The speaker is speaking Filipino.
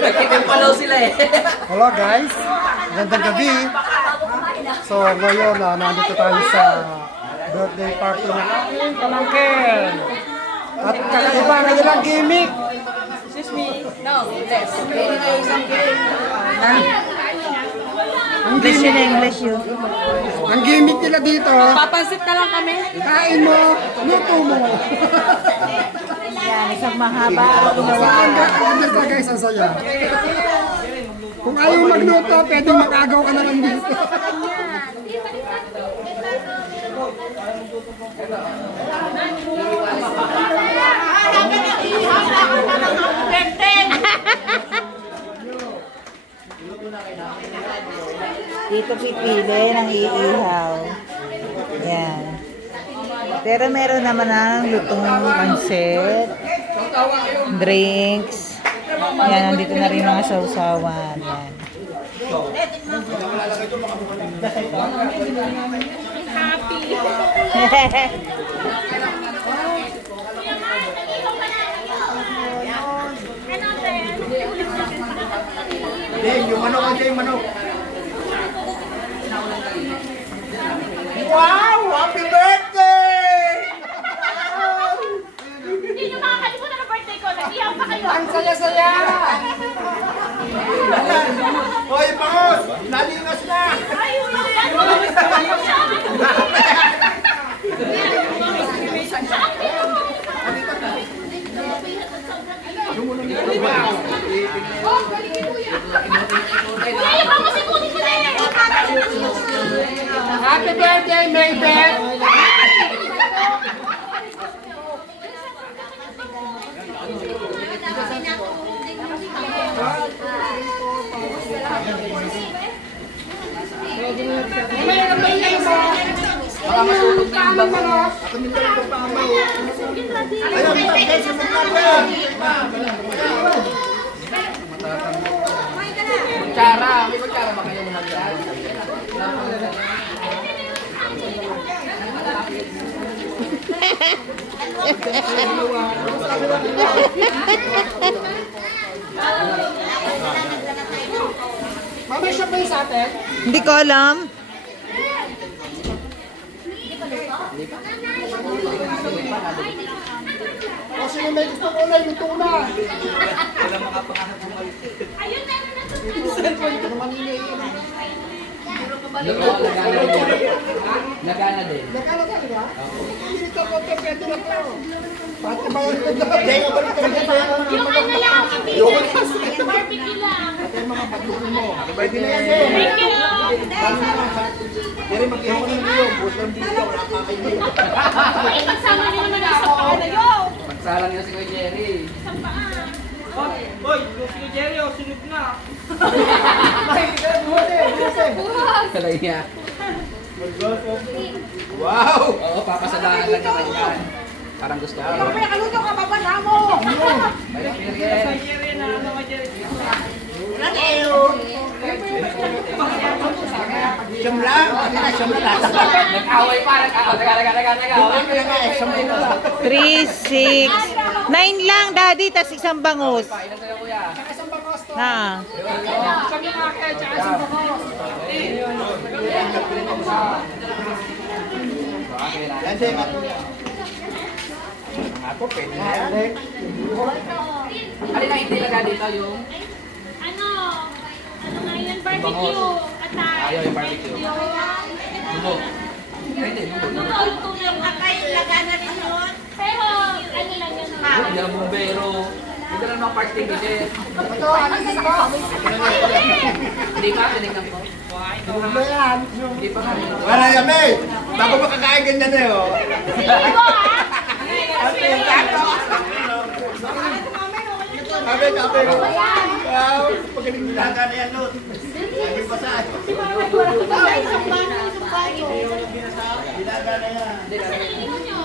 Nagkikimpalaw sila eh. Hello guys, magandang gabi. So ngayon, nandito tayo sa birthday party ng aking pamangkin. At kakaiba na nilang gimmick. Excuse me. No, yes. Pwede kayo isang English yun, English yun. Ang gimmick nila dito, Papansit na lang kami. kain mo, luto mo. Yan, isang mahaba. Ang ganda ka guys, ang saya. Kung ayaw magluto, pwedeng makagaw ka na lang dito. Dito pipili ng iihaw. Yan. Pero meron naman ng lutong pansit, drinks. Yan, nandito na rin mga sausawan. Yan. Yung manok, ang yung manok. Wow! Happy birthday! Hindi nyo makakalimutan ang birthday ko. Nag-iyaw pa kayo. Ang saya-saya! Hoy, Pangos! Nalingas na! Ay, Happy birthday, Maybeth! Kutsara. May kutsara ba kayo mga grad? Mamay siya pa yung sa atin? Hindi ko alam. Kasi yung may gusto ko na, luto na. ayun, meron na to. Lagana din. Nakala talaga? Hindi ka po ito, pwede na po. Pati ba yung ito? Jay, balik ka rin sa Yung ano lang, hindi na. Barbecue lang. mga pagluto mo. Pwede na yan, Jay. Thank you. Jerry, mag-ihaw ka ng video. Bukas lang video. Wala ka kayo. Ay, pagsama nyo naman ang isang paa na yun. Pagsalang niya si Kuya Jerry. Isang paa. Kalay niya. Wow! Oo, papasadahan lang naman yan. Parang gusto ko. Mamaya kaluto ka, babasa mo! May experience. Siyam lang. Siyam lang. Nag-away pa. Nag-away. 3, 6, 9 lang, Daddy, tas isang bangus. Ilan sa'yo, Kuya? Na. Yan, Jay. Ako, pwede na yan. Alin ang hindi laga dito yung? Ano? Ano nga yun? Barbecue. Atay. Ayaw yung barbecue. Lugo. Hindi, lugo. Luto lang. Atay, lagana rin yun. Pero, ano lang yun? Hindi lang bumbero. Hindi lang mga parts tingin. Hindi pa, tinignan ko. Hindi pa kami. Wala yan, May. Bago makakain ganyan na yun. Kabe, kabe. Wow, pagaling nila. Laga na yan, Lot. Laging basahan. Dilaga na yan.